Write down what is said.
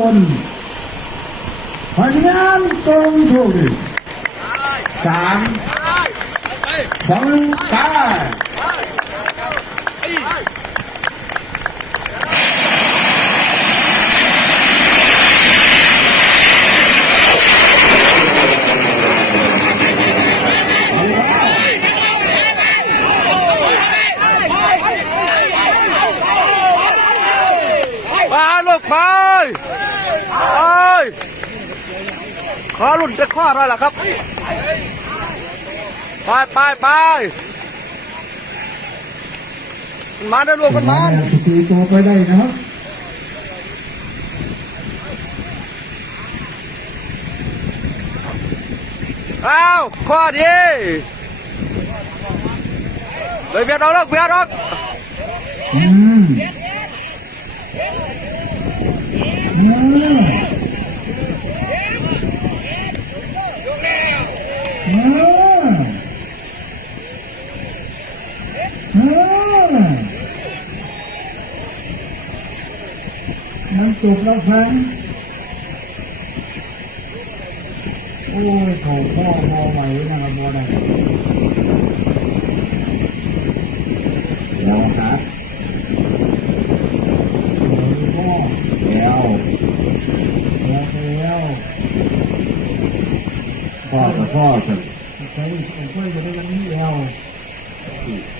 บนขอสัญญาณตรงถูกดีสามสองตายมาลูก ไปไปขอรุ่นจะข้อหน่อยล่ะครับ ไปไปไปมาได้ลูกกันมาสปีดตัวไปได้นะครับอ้าวข้อดีเลยเบียดเอาลูกเบียดเอาอืมอืมอื มอืมมันจบแล้วแฟนโอ้ยเขาพ่อมอไหวมาละบัวได้แล้วครับ แล้ว แล้วแล้วพ่อกับพ่อสิใช้ผมช่วยจะได้ยังนี้แล้วพ